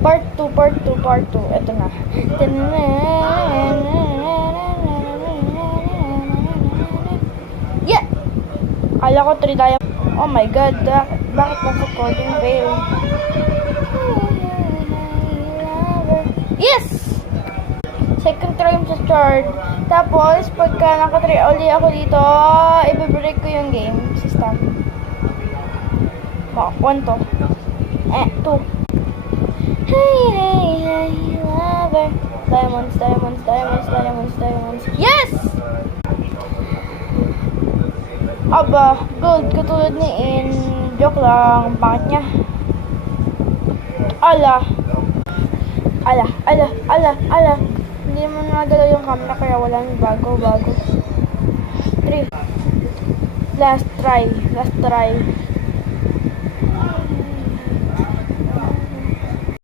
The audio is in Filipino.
Part 2, part 2, part 2. Ito na. Yeah! Kala ko 3 diamond. Oh my god, bakit nasa coding fail? Yes! Second try sa chart. Tapos, pagka nakatry uli ako dito, i-break ko yung game system. 1 to. 2. Hey, lover. Diamonds, diamonds, diamonds, diamonds, diamonds. Yes! Aba, gold katulad ni In. Joke lang, bakit niya? Ala. Hindi mo nagalaw yung camera kaya walang bago. 3. Last try.